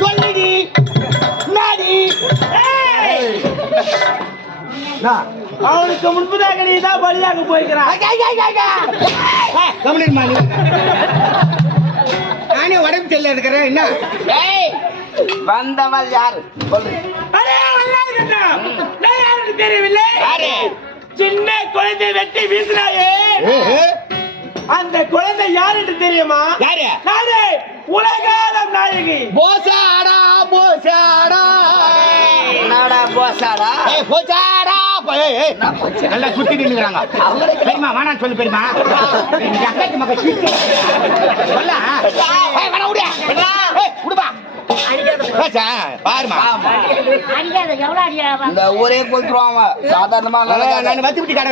சொல்லுடி நாடி அவனுக்கு முன்பதாக நீ தான் பலியாக போய்க்கிறான் கம்ப்ளீட் மாலி நானே உடம்பு தெரியல இருக்கிறேன் என்ன? ஏய் வந்தவள் யாரு? சொல்லு. தெரியவில்லை. யாரு? சின்ன குழந்தை வெட்டி வீசினாயே அந்த குழந்தை யார் என்று தெரியுமா? யாரு? நானே உலகாலம் நாயகி. போசாடா போசாடா. என்னடா போசாடா? ஏய் போசாடா போ- ஏய், ஏய். நல்லா சுத்தி நின்னுறாங்க பெரியமா வேணாம் சொல்லு பெரியமா எங்க அக்காச்சி மக சுத்தி சொல்ல. ஏய் வேணா விடு. ஏய்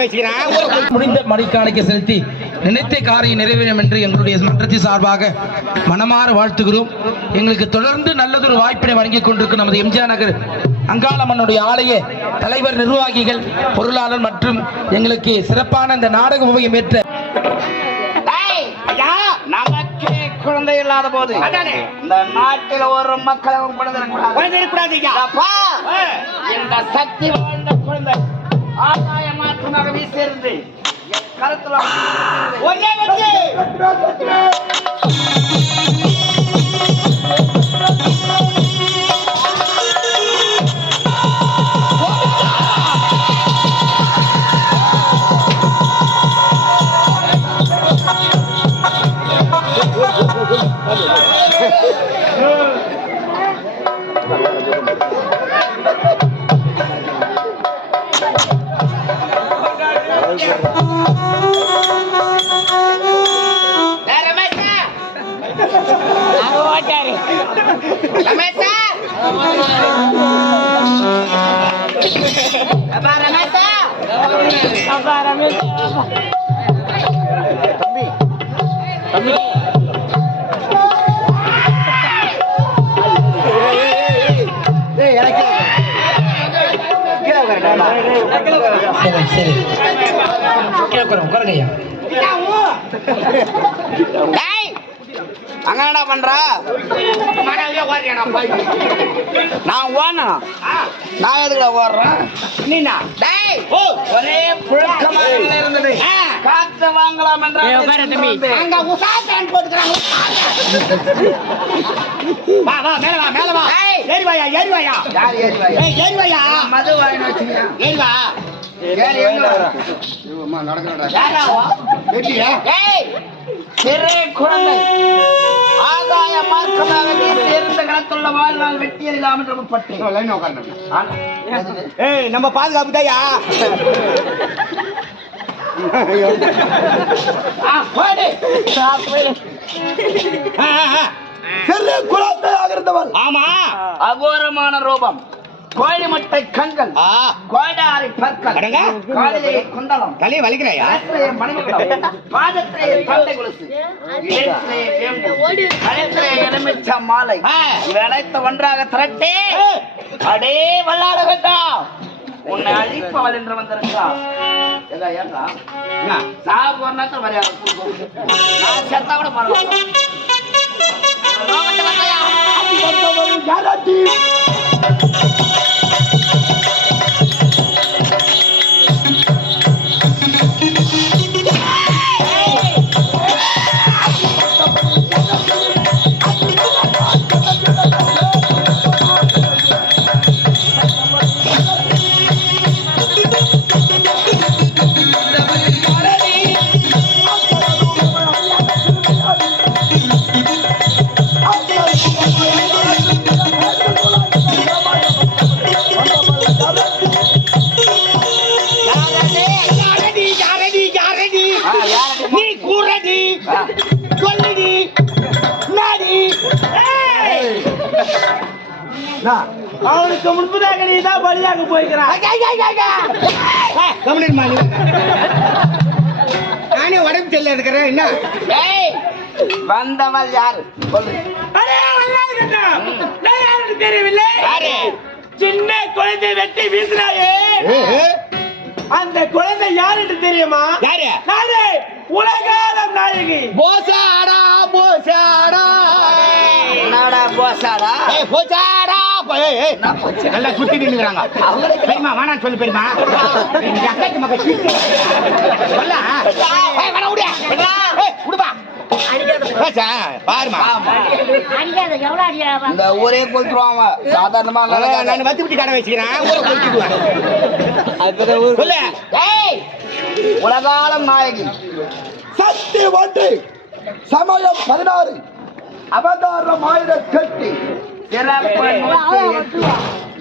வச்சுக்கிறேன். முடிந்த மடிக்காணிக்க செலுத்தி நினைத்த காரியம் நிறைவேறும் என்று எங்களுடைய மன்றத்தின் சார்பாக மனமாற வாழ்த்துகிறோம். எங்களுக்கு தொடர்ந்து நல்லதொரு வாய்ப்பினை வழங்கிக் கொண்டிருக்கும் நமது எம்ஜிஆர் நகர் அங்காளம்மனுடைய ஆலய தலைவர் நிர்வாகிகள் பொருளாளர் மற்றும் எங்களுக்கு சிறப்பான இந்த நாடக உபயம் ஏற்ற டேய், ஐயா, நமக்கே குழந்தை இல்லாத போது. இந்த நாட்டில் ஒரு மக்களும் குழந்தை இந்த சக்தி வாழ்ந்த குழந்தை ஆதாய மாற்றமாக வீசியிருந்து கருத்துல ஒரே ரமேஷா. அப்பா, ரமேஷா. சரி சரி கீழே உட்காருங்க, உட்காருங்க ஐயா அங்க என்னடா பண்ற? நான் ஓடணும் நான் எதுக்குடா ஓடுறேன்? நீனா? டேய்! ஒரே புழக்கமாக இருந்தது? காத்து வாங்கலாம் என்ற அங்க உசா பேண்ட் போட்டுக்கிறாங்க. வா வா மேல வா மேல வா. ஏய். ஏறி வாயா ஏறி வாயா யார் ஏறி வாய்? ஏய் ஏறி வாயா மது வாங்கி வச்சுக்கிறேன். ஏறி வா? ஏறி எங்க வர? யாரா அவ? ஏய், சிறு குழந்தை. ஆகாய மார்க்கமாக வீசி எறிந்த களத்துள்ள வாழ்நாள் வெட்டியதில் அமர்ந்தப்பட்டு ஏய் நம்ம பாதுகாப்பு தாயா இருந்தவள். ஆமா. அகோரமான ரூபம். கோழி முட்டை கண்கள் கோடாரி பற்கள். காலிலே குண்டலம் தலையை வலிக்கிறாயா? பாதத்திலே தண்டை கொலுசு, எலுமிச்சை மாலை. அனைத்து ஒன்றாக திரட்டி அடே வல்லாட வேண்டாம் உன்னை அழிப்பவள் என்று என்ன? சாவு ஒரு நேரத்தில் மரியாதை கொடுக்கும். நான் செத்தா கூட பரவாயில்ல. ரோகத்தை போய்க்கிறான். நானே உடம்பு தெரியல இருக்கிறேன் என்ன? வந்தவள் யாரு? சொல்லு. யாருன்னு தெரியவில்லை? சின்ன குழந்தை வெட்டி வீசினாயே அந்த குழந்தை யார் என்று தெரியுமா? யாரு? நானே உலகாலம் நாயகி. போசாடா போசாடா. என்னடா போ பசாடா. நல்லா சுத்தி நின்னுறாங்க பெரியமா வேணாம் சொல்லு பெரியமா எங்க அக்காச்சி மக விடுப்பா. பாருமா இந்த ஊரே கொளுத்துருவாங்க சாதாரணமா நான் வத்தி விட்டு கடை வச்சுக்கிறேன்? ஊரை உலகாலம் நாயகி. சக்தி ஒன்று சமயம் பதினாறு. அவதாரம் ஆயிரம்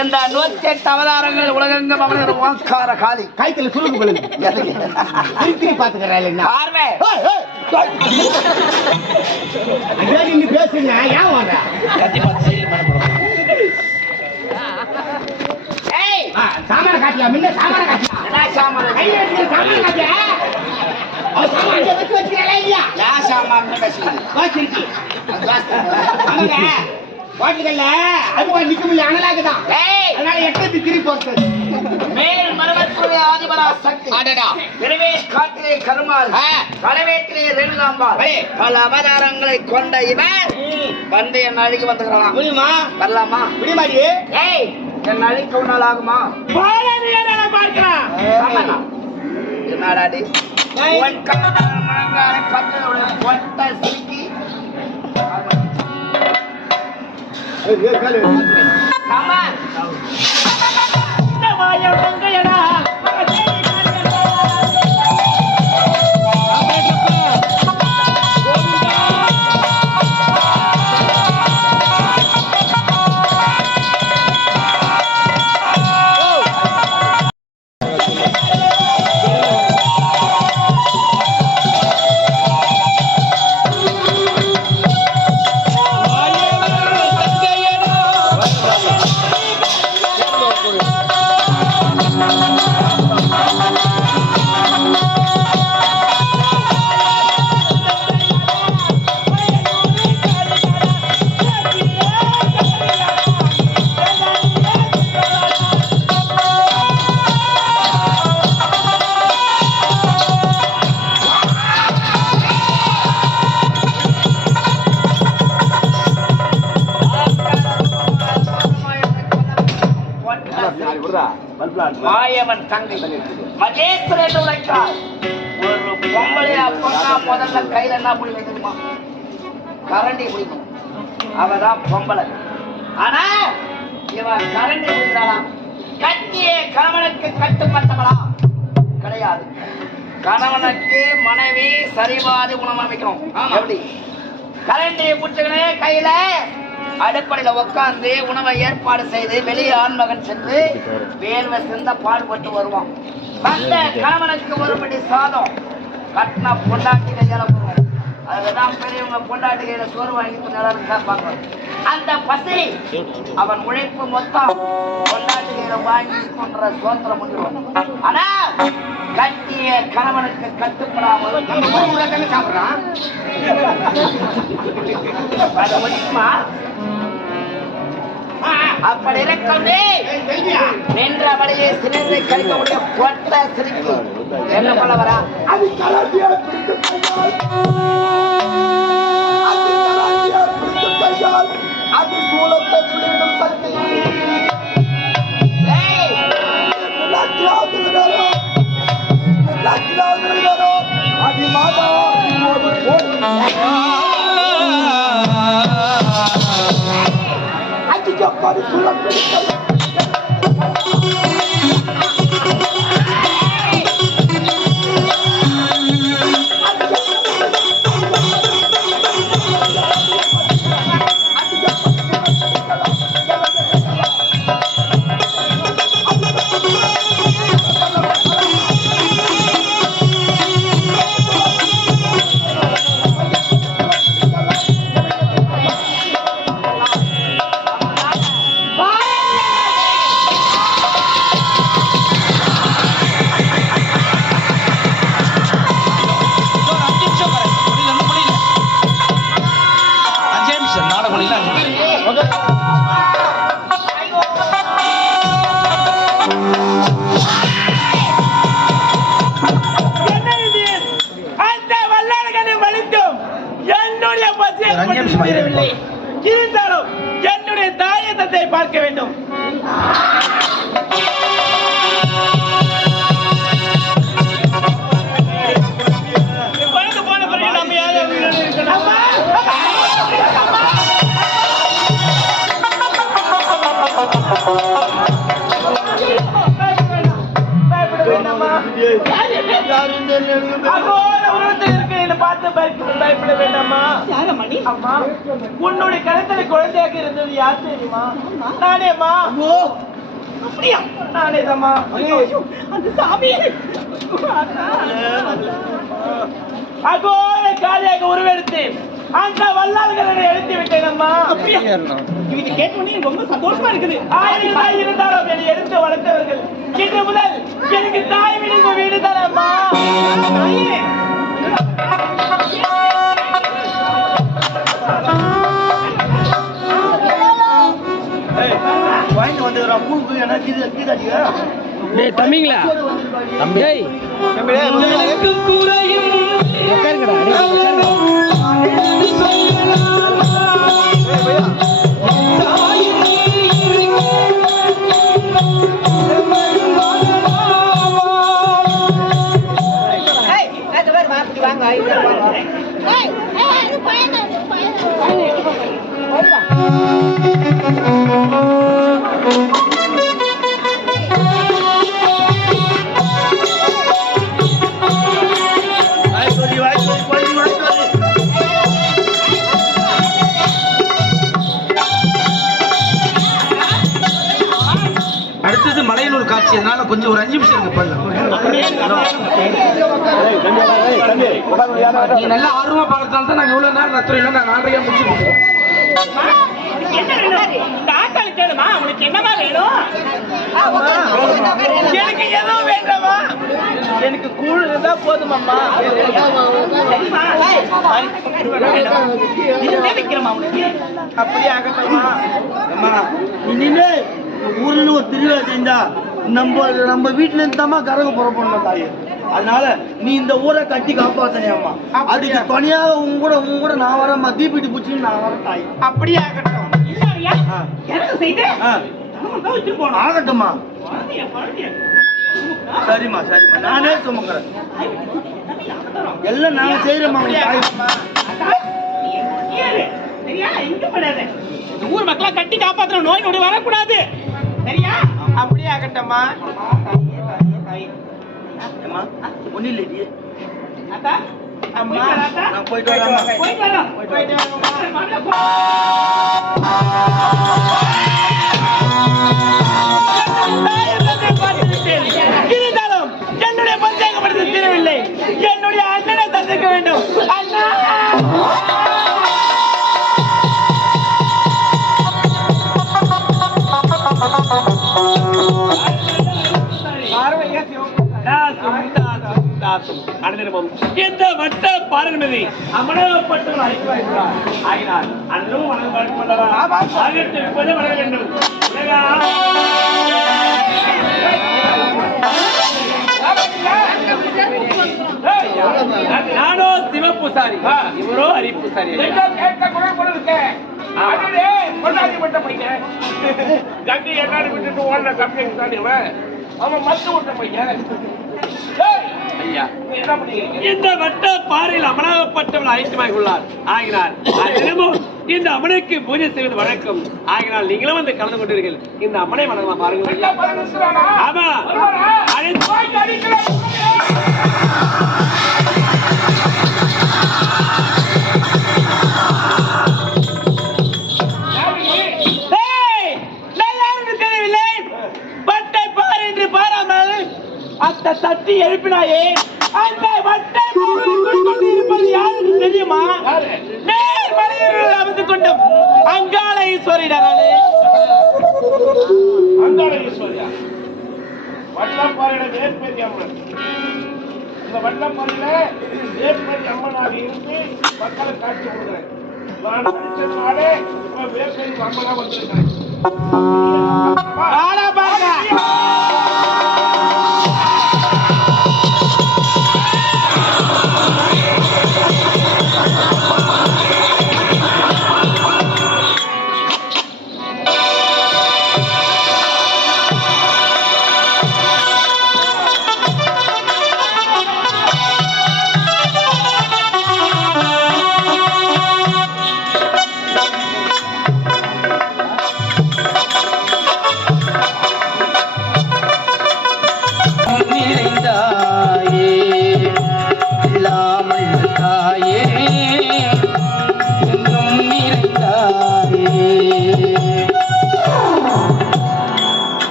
இந்த நூத்தி எட்டு அவதாரங்கள் உலகெங்கும் அவர்கள் ஓங்கார காளி. கைத்துல சுருக்கு? திருப்பி பாத்துக்கிறேன் பார்வை. நீங்க பேசுங்க. ஏன் சாமான காட்டியா? முன்ன சாமான காட்டியா? சாமான்? காட்டியா? சாமான வச்சு வச்சுக்கிறா இல்லையா? சாமான் பேசுறது வச்சிருக்கி ஆமாங்க வாட்டுகள்ல அது மாதிரி நிக்க முடியல அனலாக்குதான். ஏய்! அதனால எட்டத்து திருப்பி போட்டு மேல் மரபத்துடைய ஆதிபரா சக்தி. ஆடடா எனவே ஆ. களவேட்டிலே ரேணுகாம்பாள். ஏய். பல அவதாரங்களை கொண்ட இவன் வந்து என் அழிக்கு வந்துக்கிறான் முடியுமா? வரலாமா? முடியுமாடி ஏய் என் அழிக்க உன்னால் ஆகுமா? பார்க்கலாம். என்னடாடி? உன் கண்ணன் முழங்காலை பத்து ஒட்ட சிரிக்கி ஆமா மாயவன் தங்கை. உரைத்தார் ஒரு பொம்பளையா பொண்ணா முதல்ல கையில என்ன புடி வைக்கணுமா? கரண்டி பிடிக்கும். அவதான் பொம்பளை. ஆனா இவன் கரண்டி பிடிக்கிறாளாம் கட்டிய கணவனுக்கு கட்டுப்பட்டவளா கிடையாது. கணவனுக்கு மனைவி சரிவாதி உணவமைக்கணும் எப்படி? கரண்டியை பிடிச்சுக்கனே கையில அடுப்படையில உட்காந்து உணவை ஏற்பாடு செய்து வெளியே ஆண்மகன் சென்று வேர்வை சிந்த பாடுபட்டு வருவான். வந்த கணவனுக்கு ஒருபடி சாதம். கட்டின பொண்டாட்டி கையால போகும் அதுதான் பெரியவங்க பொண்டாட்டி கையில சோறு வாங்கி கொஞ்ச கேட்பாங்க. அந்த பசி அவன் உழைப்பு மொத்தம் பொண்டாட்டி கையில வாங்கி கொன்ற சோத்திரம் முடியும். ஆனா கட்டிய கணவனுக்கு கட்டுப்படாமல் நம்ம முடியுமா அப்படி இருக்கவே ஏய், செல்வியா நின்ற வழியே கழிக்கக்கூடிய கொட்ட சிரிக்கு என்ன பண்ண வரா? அது அது சூலத்தை சக்தி. அது ஜப்பாடு பார்த்து பயப்பட வேண்டாமா? அம்மா உன்னுடைய கருத்தில் குழந்தையாக இருந்தது யார் தெரியுமா? நானேம்மா. அப்படியா? நானேதாம்மா. அந்த சாமி. அகோர காலியாக உருவெடுத்து அந்த வல்லாள்களை எடுத்து விட்டேன் அம்மா அப்படியா? இது கேட்டோன்னே ரொம்ப சந்தோஷமா இருக்குது. ஆயிரம் இருந்தாலும் என்னை எடுத்து வளர்த்தவர்கள். இன்று முதல் எனக்கு தாய் விடுங்க வீடு தரம்மா. டேய் தம்பிங்களா? டேய். உட்காருங்கடா டேய் ஏய், ஆச்சு. அதனால கொஞ்சம் ஒரு அஞ்சு நிமிஷம் இருங்க பண்ணலாம் நீ நல்லா ஆர்வமா பார்க்கறதால தான் நாங்க இவ்வளவு நேரம் நத்துறோம் இல்லை நாங்க நாலரையா முடிச்சுருக்கோம் உனக்கு வேணும் எனக்கு எதுவும் வேண்டாமா எனக்கு கூழ் இருந்தா போதுமாம்மா அப்படியே ஆகட்டுமா ஊர்ல ஒரு திருவிழா செஞ்சா நம்ம நம்ம வீட்டுல இருந்து தான் கரக புறப்படணும் தாயே. அதனால நீ இந்த ஊரை கட்டி காப்பாத்தனே அம்மா. அதுக்கு துணையாக உங்க கூட உங்க கூட நான் வரேம்மா தீப்பிட்டி பூச்சி நான் வரேன் தாய். அப்படியே ஆகட்டும் ஆகட்டும்மா. சரிம்மா சரிம்மா. நானே சுமக்கிறேன். எல்லாம் நான் செய்யறேம்மா ஊர் மக்களை கட்டி காப்பாத்தணும் நோய் நொடி வரக்கூடாது. சரியா? அப்படியே ஆகட்டம்மா ஒன்னும் இல்லடி அத்தா அம்மா போயிட்டு வரேம்மா போயிட்டு வரோம் போயிட்டு வரோம் இந்த வட்ட பாரம்பரி அமரப்பட்டு அழைக்கிறார் ஆகினார் அன்றும் வணங்கப்பட்டதா ஆகத்து இப்போது வர வேண்டும் நானோ சிவபூசாரி. இவரோ ஹரிபூசாரி. கங்கை எல்லாரும் விட்டுட்டு ஓடுற கம்பி தான் இவன் அவன் மத்து விட்ட பையன். ஐயா இந்த வட்ட பாறையில் அமராவப்பட்டவள் ஐக்கியமாக உள்ளார். ஆகினார் தினமும் இந்த அம்மனுக்கு பூஜை செய்வது வழக்கம். ஆகினால் நீங்களும் வந்து கலந்து கொண்டீர்கள். இந்த அம்மனை வணங்கலாம் பாருங்க ஆமா. அந்த தட்டி எழுப்பினாயே. அந்த வட்டை கொண்டு இருப்பது யாருக்கு தெரியுமா? நேர் மலையில் அமர்ந்து கொண்டும் அங்காள ஈஸ்வரிடராலே. அங்காள ஈஸ்வரியா? வட்டப்பாறையில வேற்பேரி அம்மன். இந்த வட்டப்பாறையில வேற்பேரி அம்மனாக இருந்து மக்களை காட்சி கொடுக்குறேன். நான் படிச்சதுனாலே இப்ப வேற்பேரி அம்மனா வந்திருக்கிறேன்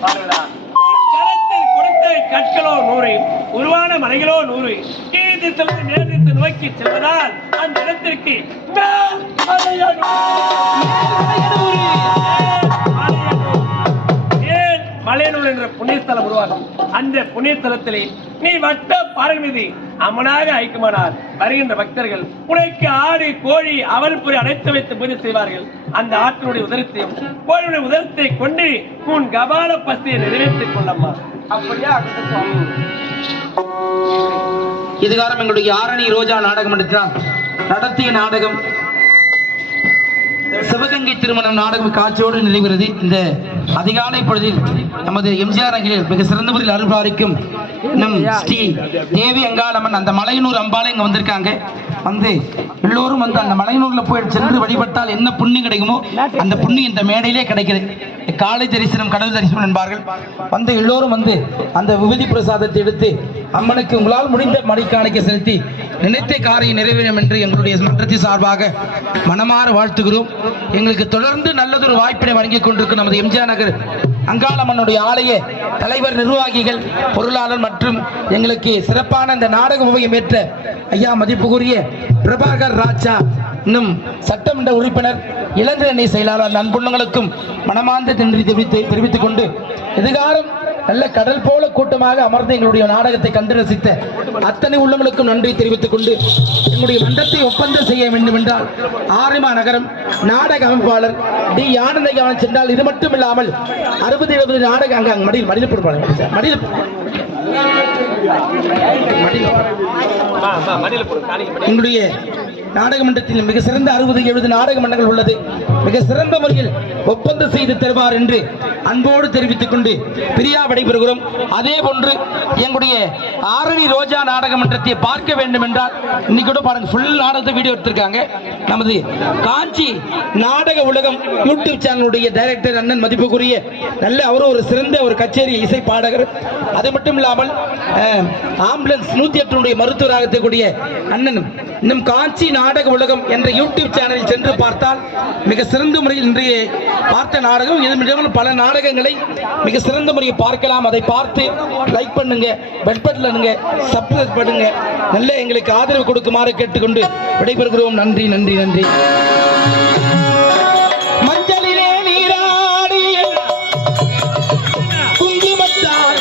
கரத்தில் கொடுத்த கற்களோ நூறு உருவான மலைகளோ நூறு. கீழ் திசையில் நோக்கி செல்வதால் அந்த இடத்திற்கு மலையனூர். ஏன் மலையனூர் என்ற புண்ணியஸ்தலம் உருவாகும். அந்த புண்ணியஸ்தலத்திலே நீ வட்ட பாறை மீது அமனாக ஐக்கியமானார். வருகின்ற பக்தர்கள் உனக்கு ஆடு கோழி அவல் புரி அடைத்து வைத்து பூஜை செய்வார்கள். அந்த ஆற்றினுடைய உதரத்தையும் கோழியுடைய உதரத்தை கொண்டு உன் கபால பஸ்தியை நிறைவேற்றிக் கொள்ளம்மா. அப்படியே அகத்த சுவாமி. இதுகாரம் எங்களுடைய ஆரணி ரோஜா நாடகம் எடுத்தார் நடத்திய நாடகம். சிவகங்கை திருமணம் நாடகம் காட்சியோடு நிறைவுகிறது இந்த அதிகாலை பொழுதில் நமது எம்ஜிஆர் நகரில் மிக சிறந்த முறையில் அருள்பாரிக்கும் நம் ஸ்ரீ தேவி அங்காளம்மன் அந்த மலையனூர் அம்பாலை இங்க வந்திருக்காங்க. வந்து எல்லோரும் வந்து அந்த மலையனூர்ல போய் சென்று வழிபட்டால் என்ன புண்ணியம் கிடைக்குமோ அந்த புண்ணியம் இந்த மேடையிலே கிடைக்கிறது. காலை தரிசனம் கடவுள் தரிசனம் என்பார்கள். வந்து எல்லோரும் வந்து அந்த விபதி பிரசாதத்தை எடுத்து அம்மனுக்கு உங்களால் முடிந்த மணிக்காணிக்கை செலுத்தி நினைத்த காரியம் நிறைவேறும் என்று எங்களுடைய மன்றத்தின் சார்பாக மனமாற வாழ்த்துகிறோம். எங்களுக்கு தொடர்ந்து நல்லதொரு வாய்ப்பினை வழங்கிக் கொண்டிருக்கும் நமது எம்ஜிஆர் நகர் அங்காளம்மனுடைய ஆலய தலைவர் நிர்வாகிகள் பொருளாளர் மற்றும் எங்களுக்கு சிறப்பான இந்த நாடக உபயம் ஏற்ற ஐயா மதிப்புக்குரிய பிரபாகர் ராஜா இன்னும் சட்டமன்ற உறுப்பினர் இளந்திரணி செயலாளர் நண்புள்ளங்களுக்கும் மனமார்ந்த நன்றி தெரிவித்து தெரிவித்துக் கொண்டு எதிர்காலம் நல்ல கடல் போல கூட்டமாக அமர்ந்து எங்களுடைய நாடகத்தை கண்டு ரசித்த அத்தனை உள்ளங்களுக்கும் நன்றி தெரிவித்துக் கொண்டு எங்களுடைய மன்றத்தை ஒப்பந்தம் செய்ய வேண்டும் என்றால் ஆரிமா நகரம் நாடக அமைப்பாளர் டி ஆனந்தகான் சென்றால் இது மட்டும் இல்லாமல் அறுபது எழுபது நாடக அங்க அங்க மடியில் மடியில் போடுவாங்க மடியில் எங்களுடைய நாடக மன்றத்தில் மிக சிறந்த அறுபது எழுபது நாடக மன்றங்கள் உள்ளது. மிக சிறந்த முறையில் ஒப்பந்தம் செய்து தருவார் என்று அன்போடு தெரிவித்துக் கொண்டு பிரியா விடைபெறுகிறோம். அதே போன்று எங்களுடைய ஆரணி ரோஜா நாடக மன்றத்தை பார்க்க வேண்டும் என்றால் இன்னைக்கு கூட பாருங்க ஃபுல் நாடகத்தை வீடியோ எடுத்திருக்காங்க. நமது காஞ்சி நாடக உலகம் யூடியூப் சேனலுடைய டைரக்டர் அண்ணன் மதிப்புக்குரிய நல்ல அவரும் ஒரு சிறந்த ஒரு கச்சேரி இசை பாடகர். அது மட்டும் இல்லாமல் ஆம்புலன்ஸ் நூத்தி எட்டுடைய மருத்துவராக இருக்கக்கூடிய அண்ணன் இன்னும் காஞ்சி நாடக நாடக உலகம் என்ற யூடியூப் சேனலில் சென்று பார்த்தால் மிக சிறந்த முறையில் இன்றைய பார்த்த நாடகம் இது மிகவும் பல நாடகங்களை மிக சிறந்த முறையில் பார்க்கலாம். அதை பார்த்து லைக் பண்ணுங்க பெட் பண்ணுங்க சப்ஸ்கிரைப் பண்ணுங்க. நல்ல எங்களுக்கு ஆதரவு கொடுக்குமாறு கேட்டுக்கொண்டு விடைபெறுகிறோம். நன்றி நன்றி நன்றி. மஞ்சளிலே நீராடி குங்குமத்தால்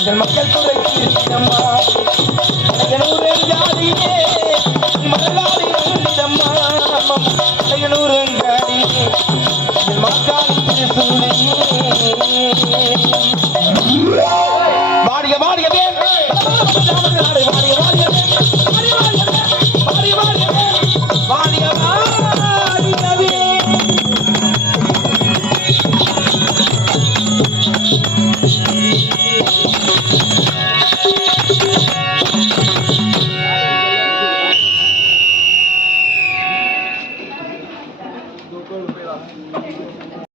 எங்கள் மக்கள் தொகை அம்மா எனக்கு ஒரு ஜாதியே